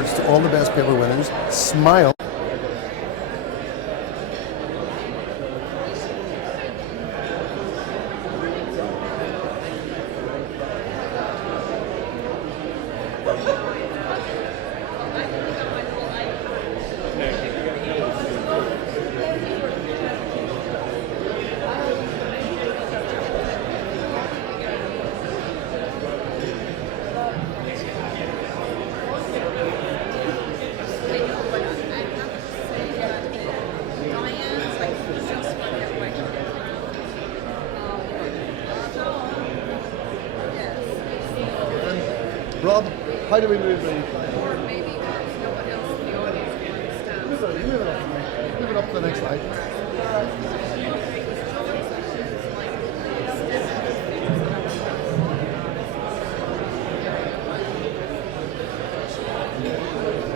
awards to all the best paper winners. Smile. Rob, how do we move in? Or maybe no one else in the audience wants to stand. Move it up to the next slide.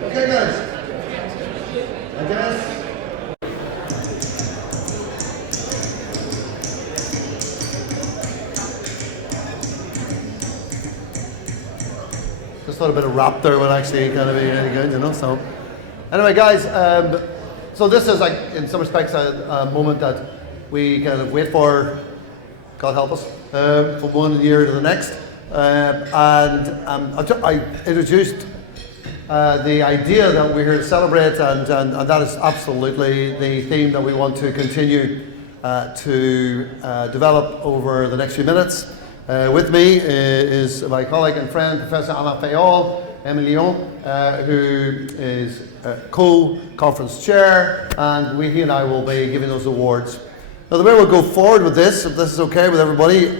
Okay, guys. I guess. Just thought a bit of rap there would actually kind of be really good, you know. So, anyway, guys, so this is like in some respects a moment that we kind of wait for, God help us, from one year to the next. I introduced the idea that we're here to celebrate, and that is absolutely the theme that we want to continue to develop over the next few minutes. With me is my colleague and friend, Professor Alain Fayol, Emilion, who is co-conference chair, and he and I will be giving those awards. Now, the way we'll go forward with this, if this is okay with everybody,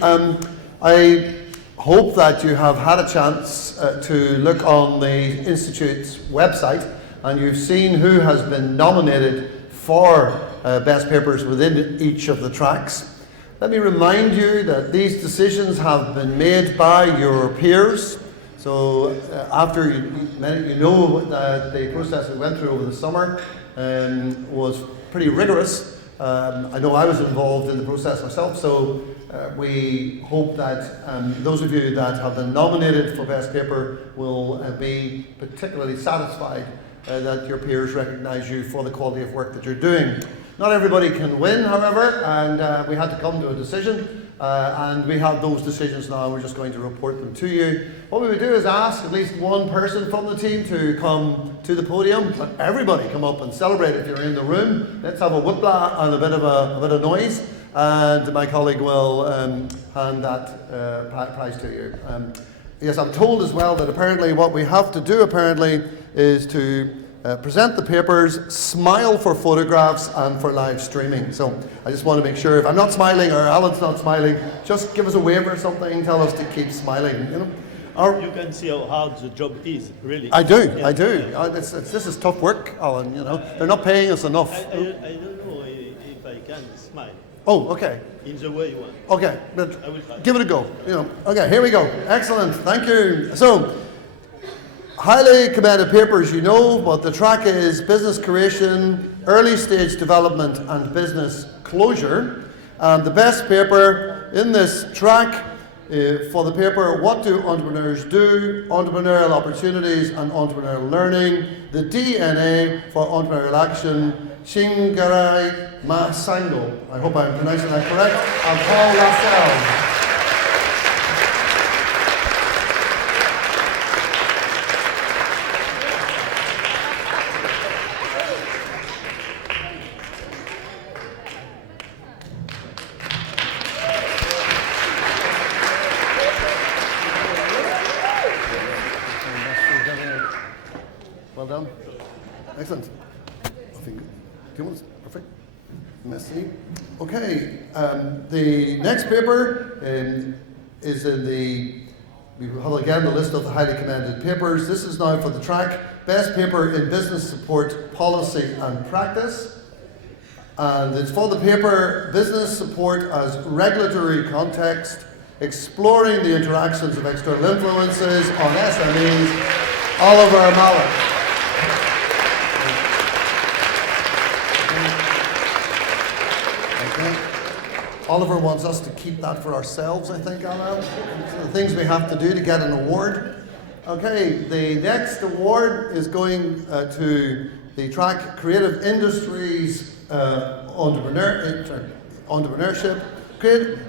I hope that you have had a chance to look on the Institute's website, and you've seen who has been nominated for best papers within each of the tracks. Let me remind you that these decisions have been made by your peers. So after you know that the process we went through over the summer was pretty rigorous. I know I was involved in the process myself, so we hope that those of you that have been nominated for Best Paper will be particularly satisfied that your peers recognise you for the quality of work that you're doing. Not everybody can win, however, and we had to come to a decision, and we have those decisions now. We're just going to report them to you. What we would do is ask at least one person from the team to come to the podium. Let everybody come up and celebrate if you're in the room. Let's have a whipla and a bit of noise, and my colleague will hand that prize to you. Yes, I'm told as well that apparently what we have to do is to present the papers, smile for photographs and for live streaming. So I just want to make sure if I'm not smiling or Alan's not smiling, just give us a wave or something, tell us to keep smiling. You know, you can see how hard the job is, really. I do, yeah. I do. This is tough work, Alan. You know, they're not paying us enough. I don't know if I can smile. Oh, okay. In the way you want. Okay, I will try. give it a go. You know. Okay, here we go. Excellent. Thank you. So. Highly commended papers, you know, but the track is business creation, early stage development and business closure. And the best paper in this track for the paper, What Do Entrepreneurs Do? Entrepreneurial Opportunities and Entrepreneurial Learning, the DNA for Entrepreneurial Action, Shingarai Masango, I hope I'm pronouncing that correct, and Paul Lassell. Well done. Excellent. I think, perfect. Merci. Okay, the next paper is in we have again the list of the highly commended papers. This is now for the track, Best Paper in Business Support, Policy and Practice. And it's for the paper, Business Support as Regulatory Context, Exploring the Interactions of External Influences on SMEs, Oliver Mallet. Oliver wants us to keep that for ourselves, I think, Alan. The things we have to do to get an award. Okay, the next award is going to the track Creative Industries Entrepreneurship,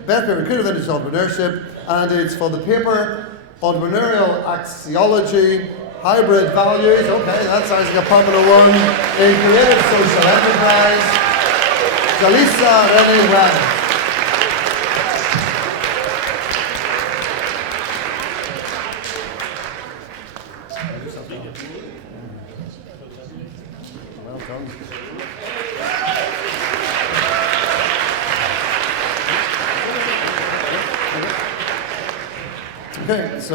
Best Paper Creative Industries Entrepreneurship, and it's for the paper Entrepreneurial Axiology, Hybrid Values. Okay, that sounds like a popular one. In Creative Social Enterprise, Jalisa Renee Webb. Well done. Okay, so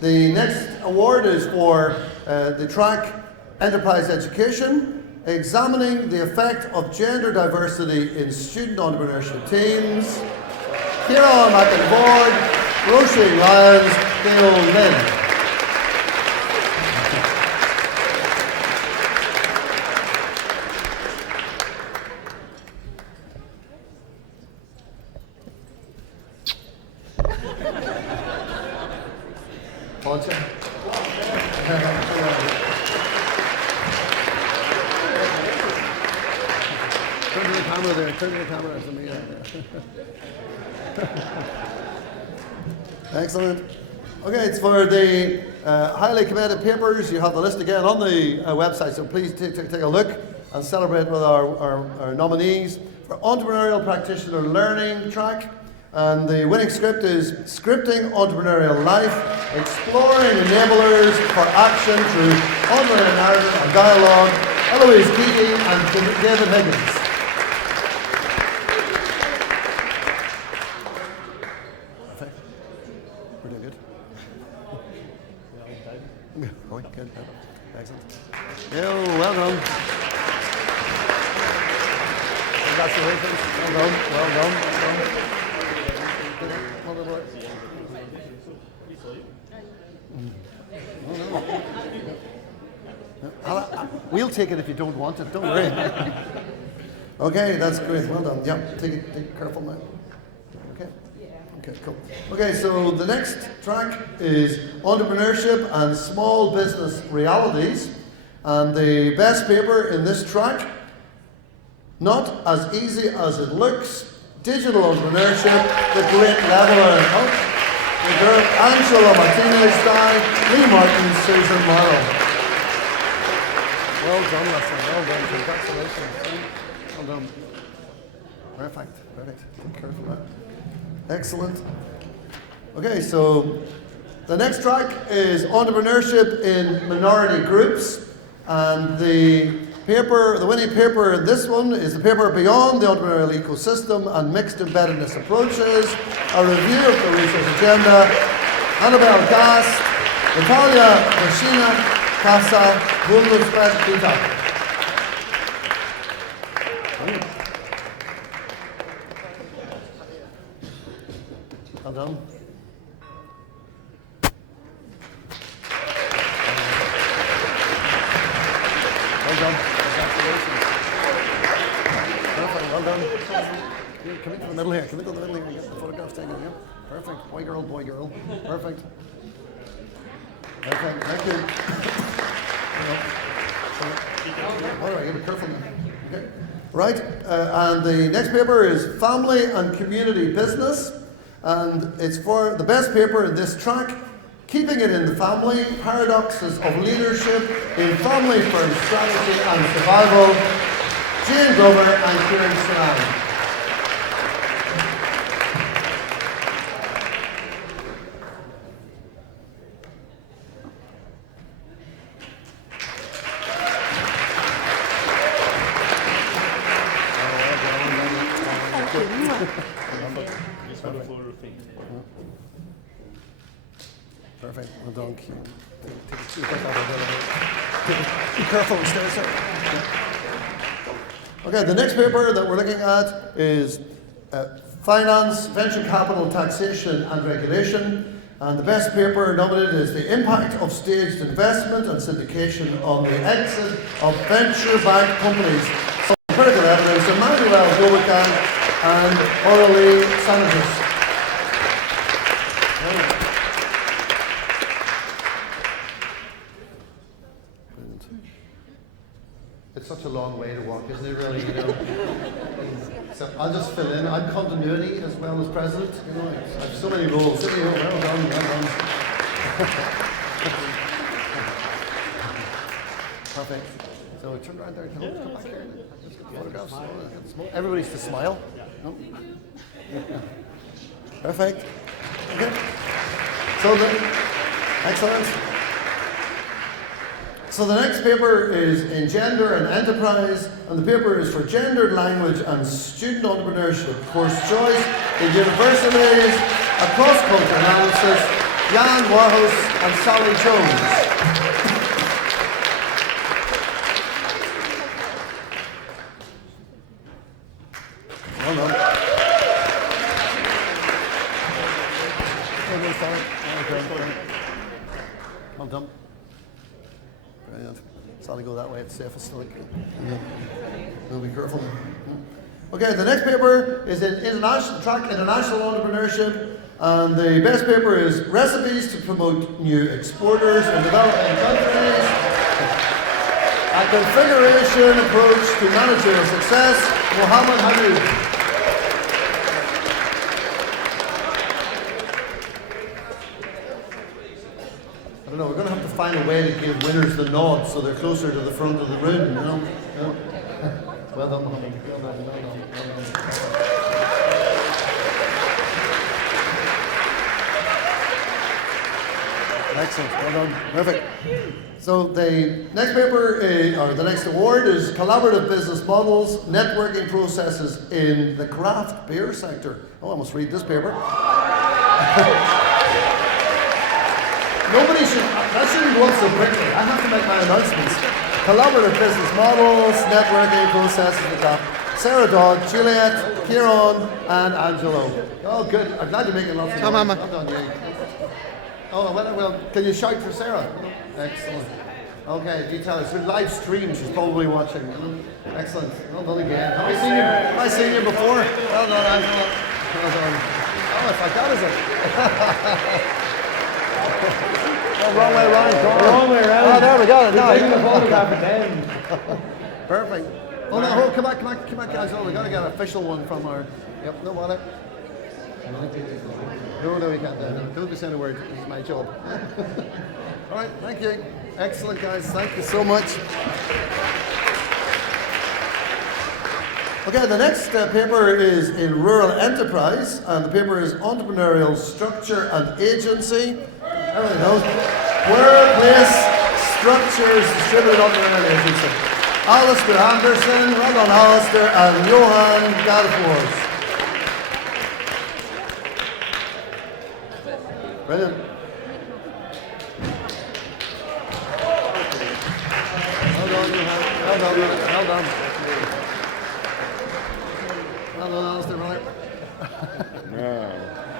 the next award is for the track Enterprise Education, examining the effect of gender diversity in student entrepreneurship teams. Kieran McInboard, Roisin Lyons, Dale Lynn. Turn to the camera there, turn to the camera to me. Excellent. Okay, it's for the highly commended papers. You have the list again on the website, so please take a look and celebrate with our nominees. For Entrepreneurial Practitioner Learning track, and the winning script is Scripting Entrepreneurial Life, Exploring Enablers for Action Through Entrepreneurial Narrative and Dialogue, Eloise Keating and David Higgins. We're doing good. Oh, good. Excellent. Yeah, well done. Congratulations. Well done. Well done. Well done. We'll take it if you don't want it, don't worry. Okay, that's great, well done. Yep, take it careful now. Okay. Okay, cool. Okay, so the next track is Entrepreneurship and Small Business Realities. And the best paper in this track, Not as Easy as It Looks, Digital Entrepreneurship, The Great Leveler. The girl Angela Martinez Stein, Lee Martin, Susan Morrow. Well done, Leslie. Well done. Congratulations. Well done. Perfect. Perfect. Take care of that. Excellent. Okay, so the next track is Entrepreneurship in Minority Groups. And the winning paper in this one is the paper Beyond the Entrepreneurial Ecosystem and Mixed Embeddedness Approaches, a review of the research agenda. Annabelle Gast, Natalia Machina, Casa, Bundeswelt, Peter. Well done. Well done. Congratulations. Perfect. Well done. Come into the middle here. Come into the middle here and get the photograph taken. Yeah. Perfect. Boy, girl, boy, girl. Perfect. Okay, thank you. All right, be careful now. Okay. Right, and the next paper is Family and Community Business, and it's for the best paper in this track, Keeping It in the Family, Paradoxes of Leadership in Family Firm Strategy and Survival, Jane Glover and Kieran Sinai. Perfect. Well done. Be careful and stay safe. Okay, the next paper that we're looking at is Finance, Venture Capital, Taxation and Regulation. And the best paper nominated is The Impact of Staged Investment and Syndication on the Exit of Venture-Backed Companies. Some critical evidence, Emmanuel Dobekan and Aurelie Sanatus. It's such a long way to walk, isn't it, really? You know? So I'll just fill in. I'm continuity as well as president. You know, I have so many roles. Well done, well done. Perfect. So turn around there. Come back here. Just get photographs. Everybody's to smile. No? Perfect. Okay. So excellent. So the next paper is in Gender and Enterprise, and the paper is for Gendered Language and Student Entrepreneurship, Course Choice in Universities, a Cross-Culture Analysis, Jan Warhus and Sally Jones. Well done. Well done, Sally. Well done. Brilliant. Sally, go that way, it's safest. We'll be careful. Okay, the next paper is in International Entrepreneurship, and the best paper is Recipes to Promote New Exporters in Developing Countries, a Configuration Approach to Managerial Success, Mohammed Hamoud. I don't know, we're going to have to find a way to give winners the nod so they're closer to the front of the room, you know? Yeah. Well done, Mohammed. Well done, well done, well done. Excellent, well done, perfect. So the next paper, or the next award is Collaborative Business Models, Networking Processes in the Craft Beer Sector. Oh, I must read this paper. That shouldn't go up so quickly. I have to make my announcements. Collaborative business models, networking processes with that. Sarah Dodd, Juliet, Kieran, and Angelo. Oh, good. I'm glad you're making lots of noise. Well done, you. Oh, well, can you shout for Sarah? Excellent. Okay, detail. It's a live stream. She's probably watching. Excellent. Well done again. Have I seen you before? Well done, Angelo. Well done. Oh, if I got is it? Oh, wrong way around. Wrong way around. Oh, there we go. No, Taking the photograph again. Perfect. Oh no, come back, guys. Oh, we got to get an official one from our. Yep, no bother. No, we can't. Don't be saying a word. This is my job. All right, thank you. Excellent, guys. Thank you so much. Okay, the next paper is in Rural Enterprise, and the paper is Entrepreneurial Structure and Agency. Everyone knows. Workplace Structures Distributed Entrepreneurial Agency. Alistair Anderson, well done Alistair, and Johan Gadefors. Brilliant. Well done, Johan. Well done. Well done. Well done, Alistair, brother.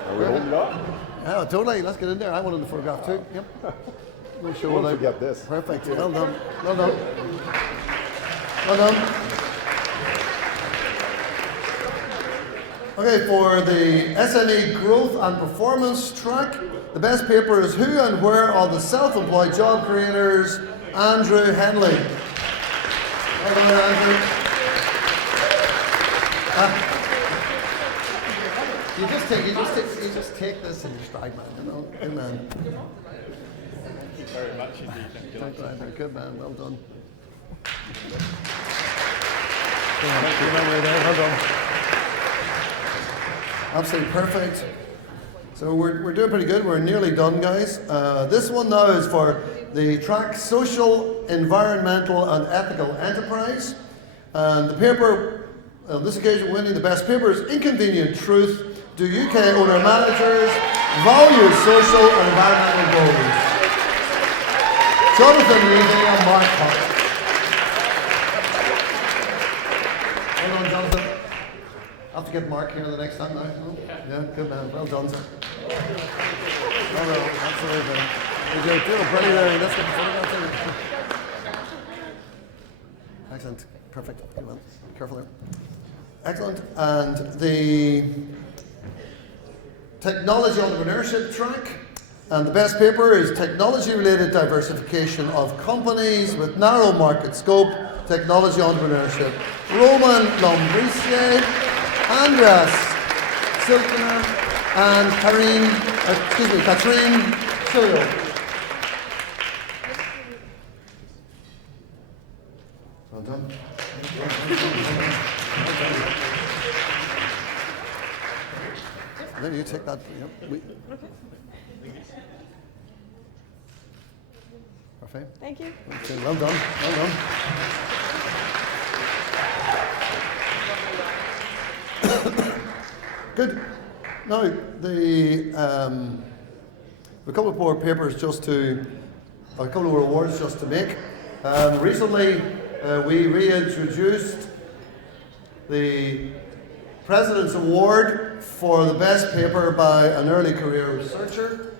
Are we holding up? Oh, totally. Let's get in there. I wanted the photograph too. Yep. No show Won't without. forget this. Perfect. Well done. Well done. Well done. Okay, for the SME Growth and Performance track, the best paper is Who and Where Are the Self-Employed Job Creators? Andrew Henley. Well done, Andrew. You just take this in your stride, man. You know, good man. Thank you very much indeed. Thank you. Good man. Well done. Well done. Absolutely perfect. So we're doing pretty good. We're nearly done, guys. This one now is for the track Social, Environmental and Ethical Enterprise. And the paper, on this occasion winning the best paper is Inconvenient Truth. Do UK owner-managers value social and environmental goals? Jonathan Levy and Mark Hunt. Well done, Jonathan. I'll have to get Mark here the next time now. No? Yeah, good man. Well done, sir. Well done, absolutely. You're doing pretty there. Let's get the photograph in. Excellent. Perfect. Good man. Careful there. Excellent. And the Technology Entrepreneurship track, And the best paper is Technology-Related Diversification of Companies with Narrow Market Scope, Technology Entrepreneurship. Roman Lombrisier, Andreas Silkener, and Catherine Chilio. Well done. Then you take that. Perfect. Thank you. Okay, well done. Well done. Good. Now, a couple of more papers a couple of awards just to make. Recently, we reintroduced the President's Award for the best paper by an early career researcher.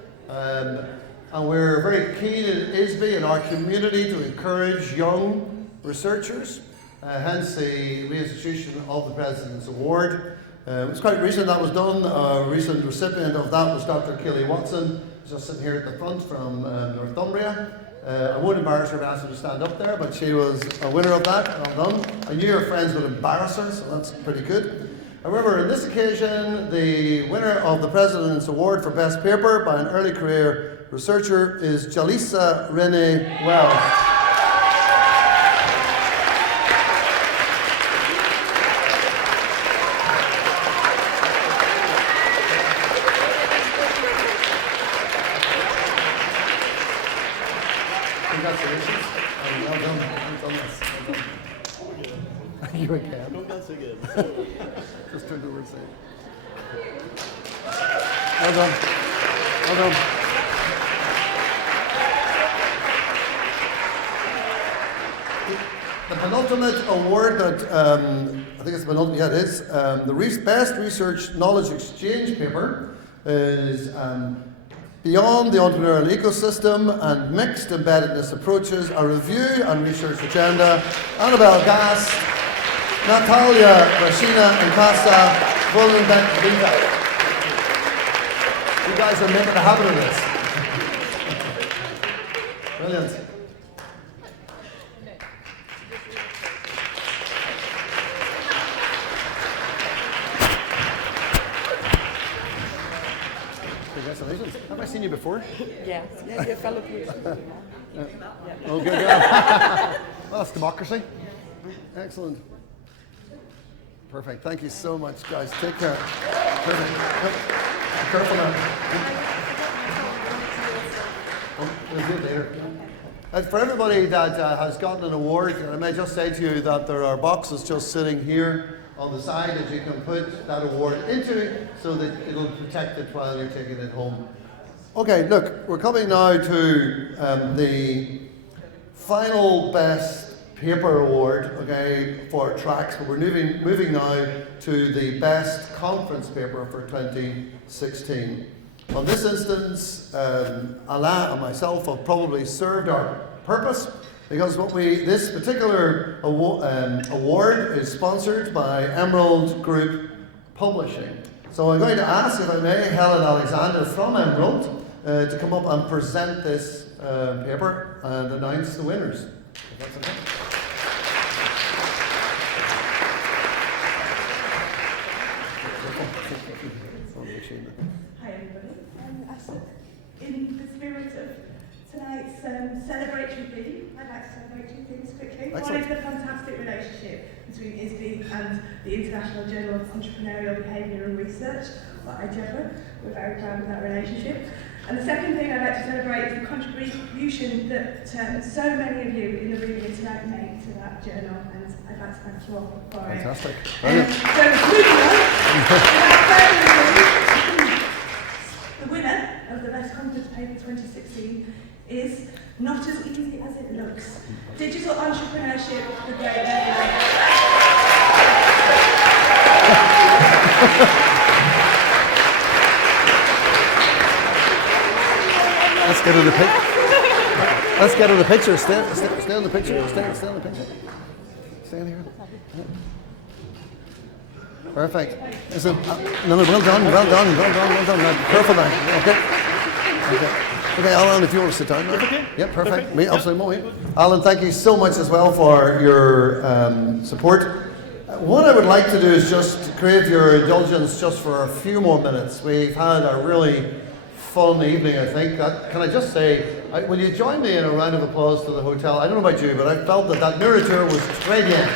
And we're very keen in ISBE in our community to encourage young researchers, hence the reinstitution of the President's Award. It was quite recent that was done. A recent recipient of that was Dr. Kelly Watson, just sitting here at the front from Northumbria. I won't embarrass her by asking her to stand up there, but she was a winner of that. Well done. I knew her friends would embarrass her, so that's pretty good. However, on this occasion, the winner of the President's Award for Best Paper by an early career researcher is Jalisa Renee Wells. Congratulations. Well done. Well done. You again. Don't dance again. Just turn to the word say. Well done. Well done. The penultimate award that, I think it's the penultimate, yeah it is, the Best Research Knowledge Exchange paper is Beyond the Entrepreneurial Ecosystem and Mixed Embeddedness Approaches, a Review and Research Agenda. Annabelle Gass, Natalia Rashina and Casa Vollenbeck Vita. You guys are making a habit of this. Brilliant. Congratulations. Have I seen you before? Yeah, you're a fellow policeman. Oh, good, yeah. Well, that's democracy. Excellent. Perfect. Thank you so much, guys. Take care. Perfect. Be careful now. Oh, we'll do it later. For everybody that has gotten an award, I may just say to you that there are boxes just sitting here on the side that you can put that award into so that it'll protect it while you're taking it home. Okay, look, we're coming now to the final best paper award, okay, for tracks, but we're moving now to the best conference paper for 2016. On this instance, Alain and myself have probably served our purpose because this particular award is sponsored by Emerald Group Publishing. So I'm going to ask, if I may, Helen Alexander from Emerald to come up and present this paper and announce the winners. If that's okay. Hi everybody. In the spirit of tonight's celebratory theme, I'd like to celebrate two things quickly. Excellent. One is the fantastic relationship between ISBE and the International Journal of Entrepreneurial Behaviour and Research, or IJEBRA. We're very proud of that relationship. And the second thing I'd like to celebrate is the contribution that so many of you in the room here tonight made to that journal, and I'd like to thank you all for it. Fantastic. So moving on, the winner of the Best Conference Paper 2016 is not as easy as it looks. Digital Entrepreneurship, the Great Learning. Let's get in the picture. Let's get in the picture. Stay in the picture. Stay in the picture. Stay in here. Perfect. Well done. Now, careful now. Okay. Okay, Alan, if you want to sit down now. Okay. Yeah, perfect. Okay. Me, Yeah. absolutely. Alan, thank you so much as well for your support. What I would like to do is just crave your indulgence just for a few more minutes. We've had a really fun evening, I think. Can I just say, will you join me in a round of applause to the hotel? I don't know about you, but I felt that mirror tour was très bien.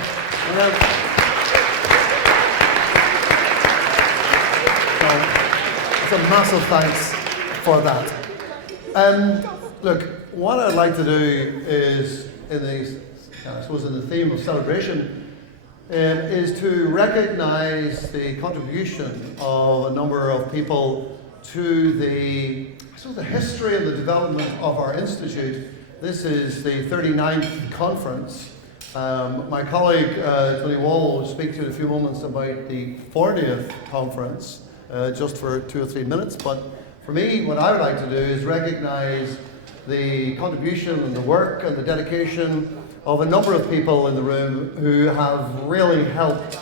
So, a massive thanks for that. Look, what I'd like to do is, I suppose in the theme of celebration, is to recognise the contribution of a number of people to the history and the development of our institute. This is the 39th conference. My colleague Tony Wall will speak to you in a few moments about the 40th conference, just for 2 or 3 minutes. But for me, what I would like to do is recognise the contribution and the work and the dedication of a number of people in the room who have really helped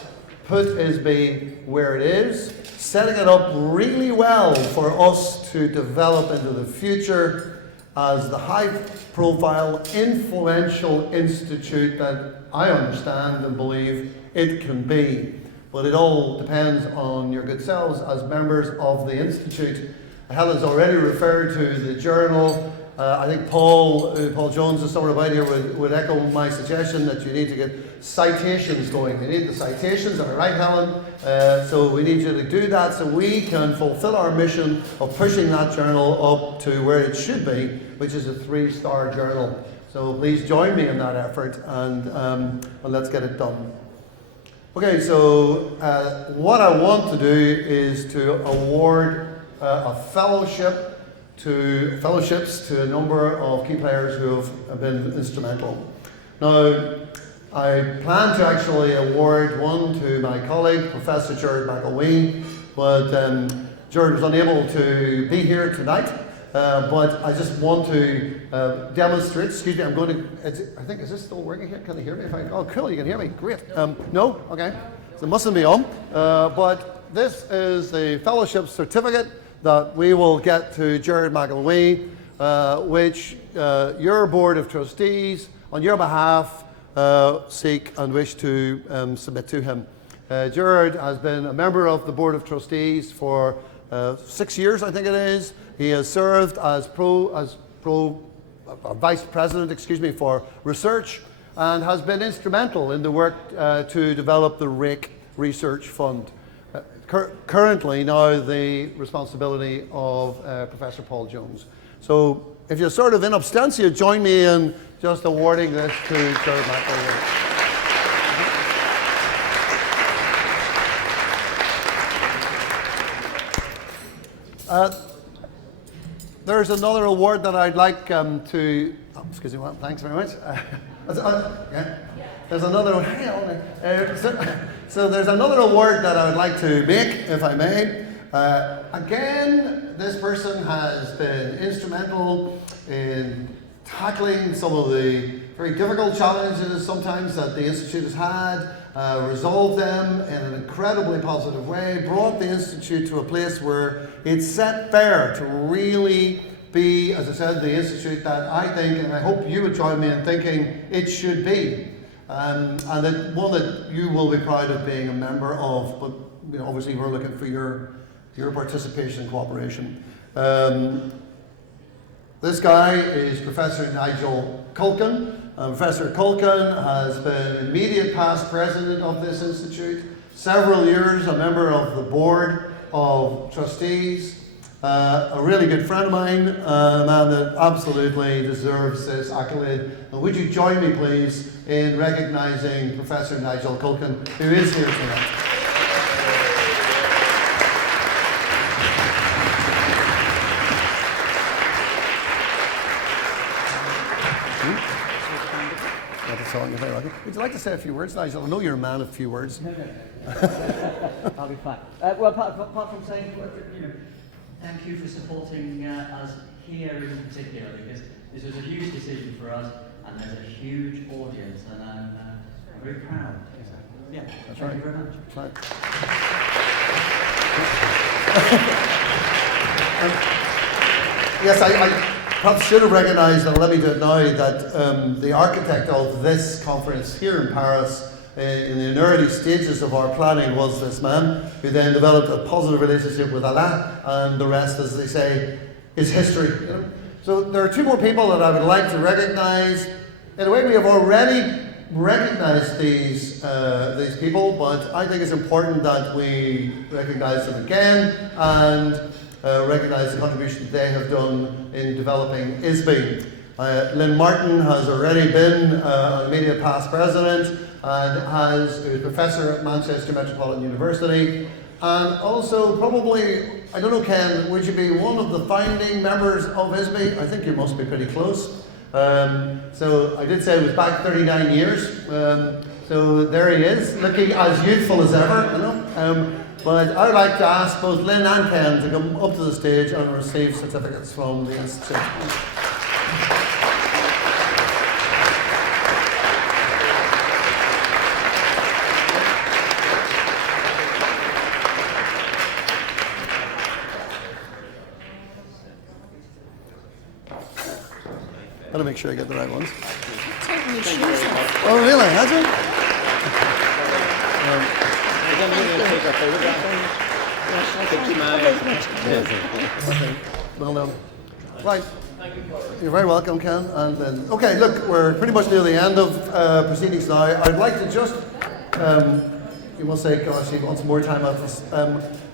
put ISBE where it is, setting it up really well for us to develop into the future as the high-profile, influential institute that I understand and believe it can be. But it all depends on your good selves as members of the institute. Helen's already referred to the journal. I think Paul Jones is somewhere about here would echo my suggestion that you need to get citations going. You need the citations, am I right, Helen? So we need you to do that so we can fulfill our mission of pushing that journal up to where it should be, which is a 3-star journal. So please join me in that effort and let's get it done. Okay, so what I want to do is to award a fellowships to a number of key players who have been instrumental. Now, I plan to actually award one to my colleague, Professor Gerard McElwee, but Gerard was unable to be here tonight. But I just want to demonstrate. Excuse me, I'm going to. I think, is this still working here? Can you hear me? Oh, cool, you can hear me. Great. No? Okay. So it mustn't be on. But this is the fellowship certificate that we will get to Gerard McElwee, which your Board of Trustees, on your behalf, seek and wish to submit to him. Gerard has been a member of the Board of Trustees for 6 years, I think it is. He has served as Vice President, for research, and has been instrumental in the work to develop the RAKE Research Fund. Currently now the responsibility of Professor Paul Jones. So if you're sort of in absentia, join me in just awarding this to Gerard McElwee. There's another award that I'd like to. Oh, excuse me, thanks very much. Yeah. There's another. So there's another award that I would like to make, if I may. Again, this person has been instrumental in tackling some of the very difficult challenges sometimes that the Institute has had, resolved them in an incredibly positive way, brought the Institute to a place where it's set fair to really be, as I said, the Institute that I think, and I hope you would join me in thinking it should be. And that one that you will be proud of being a member of, but obviously we're looking for your participation and cooperation. This guy is Professor Nigel Culkin. Professor Culkin has been immediate past president of this institute, several years a member of the Board of Trustees, a really good friend of mine, a man that absolutely deserves this accolade. And would you join me, please, in recognising Professor Nigel Culkin, who is here tonight. Would you like to say a few words, Nigel? I know you're a man of few words. No. I'll be fine. Well, apart from saying, thank you for supporting us here in particular, because this was a huge decision for us, and there's a huge audience, and I'm very proud. Yeah, thank you very much. That's right. Yes, I perhaps should have recognised, and let me do it now, that the architect of this conference here in Paris, in the early stages of our planning, was this man, who then developed a positive relationship with Allah, and the rest, as they say, is history. You know? So there are two more people that I would like to recognise. In a way, we have already recognise these people, but I think it's important that we recognise them again and recognise the contribution they have done in developing ISBE. Lynn Martin has already been an immediate past president and is a professor at Manchester Metropolitan University, and also probably, I don't know, Ken, would you be one of the founding members of ISBE? I think you must be pretty close. So I did say it was back 39 years. So there he is, looking as youthful as ever, you know. But I would like to ask both Lynn and Ken to come up to the stage and receive certificates from the Institute. Gotta make sure I get the right ones. Taking your shoes off. Oh, really? Has it? Okay. Well done. Right. You're very welcome, Ken. And okay, look, we're pretty much near the end of proceedings now. I'd like to just, you must say, gosh, he wants more time out of us.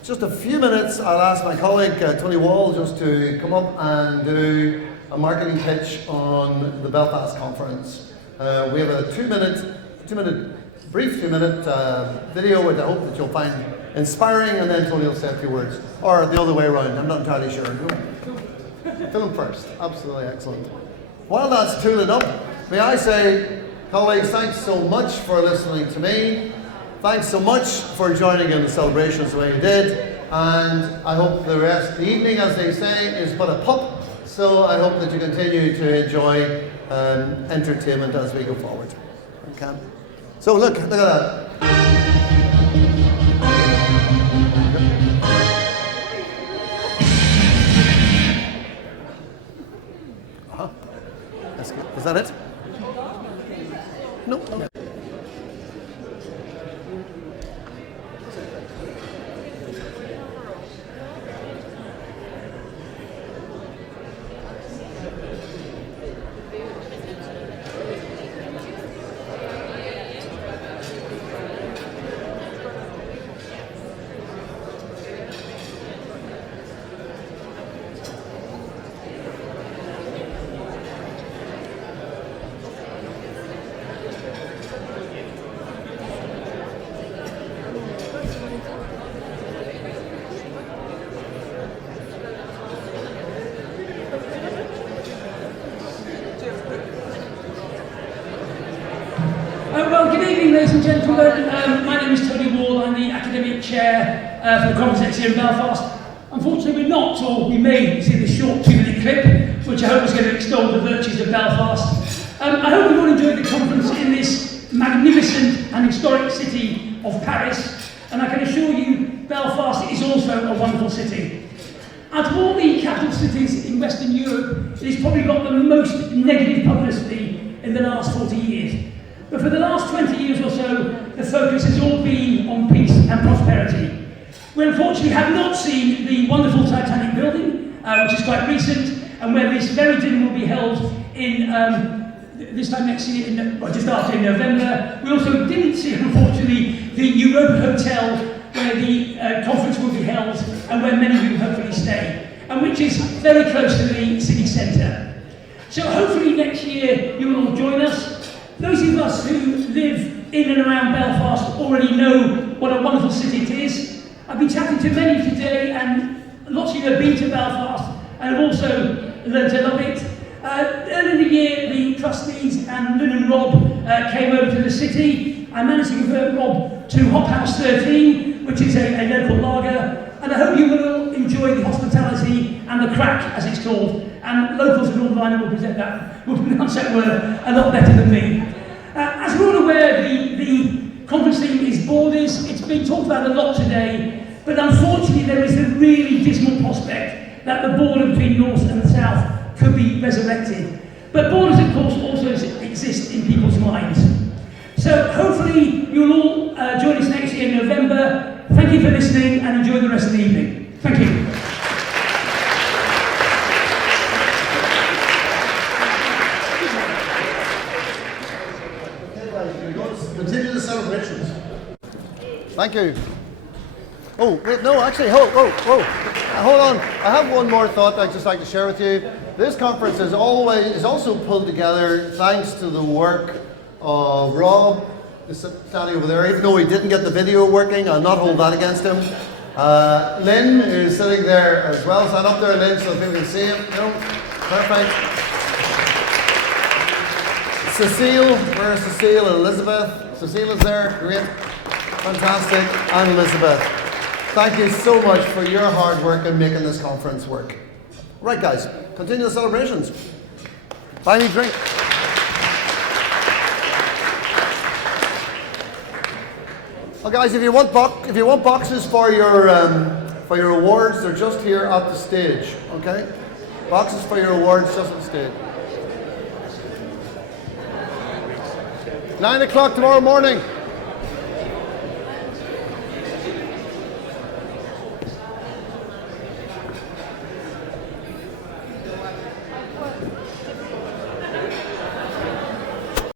Just a few minutes, I'll ask my colleague Tony Wall just to come up and do a marketing pitch on the Belfast conference. We have a brief two-minute video, which I hope that you'll find inspiring, and then Tony will say a few words. Or the other way around, I'm not entirely sure. Film first, absolutely excellent. While that's tooling up, may I say, colleagues, thanks so much for listening to me. Thanks so much for joining in the celebrations the way you did, and I hope the rest of the evening, as they say, is but a pup. So I hope that you continue to enjoy entertainment as we go forward. Okay. So look at that. Uh-huh. That's good. Is that it? No. Well, good evening, ladies and gentlemen. My name is Tony Wall. I'm the academic chair for the conference here in Belfast. Unfortunately, we're not, or we may see this short 2-minute clip, which I hope is going to extol the virtues of Belfast. I hope you all enjoyed the conference in this magnificent and historic city of Paris, and I can assure you, Belfast is also a wonderful city. Out of all the capital cities in Western Europe, it has probably got the most negative publicity in the last 40 years. But for the last 20 years or so, the focus has all been on peace and prosperity. We unfortunately have not seen the wonderful Titanic building, which is quite recent, and where this very dinner will be held in this time next year, just after in November. We also didn't see, unfortunately, the Europa Hotel, where the conference will be held, and where many of you hopefully stay, and which is very close to the city centre. So hopefully next year you will all join us. Those of us who live in and around Belfast already know what a wonderful city it is. I've been chatting to many today, and lots of you have been to Belfast and have also learned to love it. Earlier in the year, the trustees and Lynn and Rob came over to the city. I managed to convert Rob to Hop House 13, which is a local lager, and I hope you will all enjoy the hospitality and the crack, as it's called. And locals in Northern Ireland will pronounce that word a lot better than me. As we're all aware, the conference theme is borders. It's been talked about a lot today, but unfortunately there is a really dismal prospect that the border between North and the South could be resurrected. But borders, of course, also exist in people's minds. So hopefully you'll all join us next year in November. Thank you for listening and enjoy the rest of the evening. Thank you. Continue the celebrations. Thank you. Oh, wait, no, actually, hold on. I have one more thought I'd just like to share with you. This conference is also pulled together thanks to the work of Rob, who's standing over there. Even though he didn't get the video working, I'll not hold that against him. Lynn is sitting there as well. Stand up there, Lynn, so people can see him. No, perfect. Cecile, where is Cecile and Elizabeth? Cecile is there, great, fantastic, and Elizabeth. Thank you so much for your hard work in making this conference work. Right, guys, continue the celebrations. Buy me a drink. Well, guys, if you want boxes for your awards, they're just here at the stage. Okay, boxes for your awards just at the stage. 9 o'clock tomorrow morning.